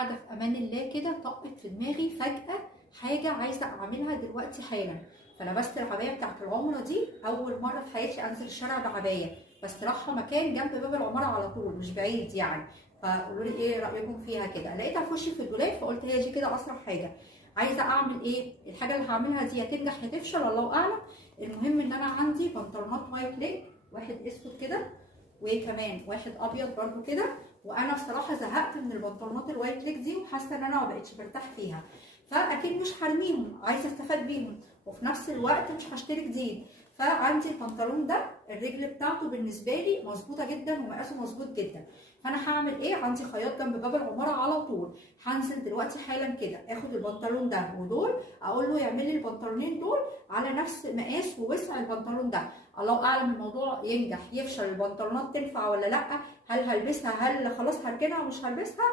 قاعده في امان الله كده طقت في دماغي فجاه حاجه عايزه اعملها دلوقتي حالا. فلبست العبايه بتاعت العمره دي، اول مره في حياتي انزل الشارع بعبايه، بس رايحه مكان جنب باب العماره على طول مش بعيد يعني. فقولوا لي ايه رايكم فيها كده؟ لقيتها في وشي في الدولاب، فقلت هي دي كده اسرع حاجه. عايزه اعمل ايه؟ الحاجه اللي هعملها دي يا تنجح يا تفشل الله اعلم. المهم ان انا عندي بنطلونات وايت ليج، واحد اسود كده وكمان واحد ابيض برده كده. وانا بصراحه زهقت من البنطلونات الوايت ليج دي وحاسه ان انا ما بقتش برتاح فيها، فاكيد مش هرميهم، عايزه استفاد بيهم وفي نفس الوقت مش هشتري جديد. فعندي البنطلون ده الرجل بتاعته بالنسبه لي مظبوطه جدا ومقاسه مظبوط جدا. فانا هعمل ايه؟ عندي خياط جنب باب العماره على طول، هنزل دلوقتي حالا كده اخد البنطلون ده ودول، اقول له يعمل لي البنطلونين دول على نفس مقاس ووسع البنطلون ده. الله اعلم الموضوع ينجح يفشل، البنطلونات تنفع ولا لا، هل هلبسها، هل خلاص هركنها ومش هلبسها،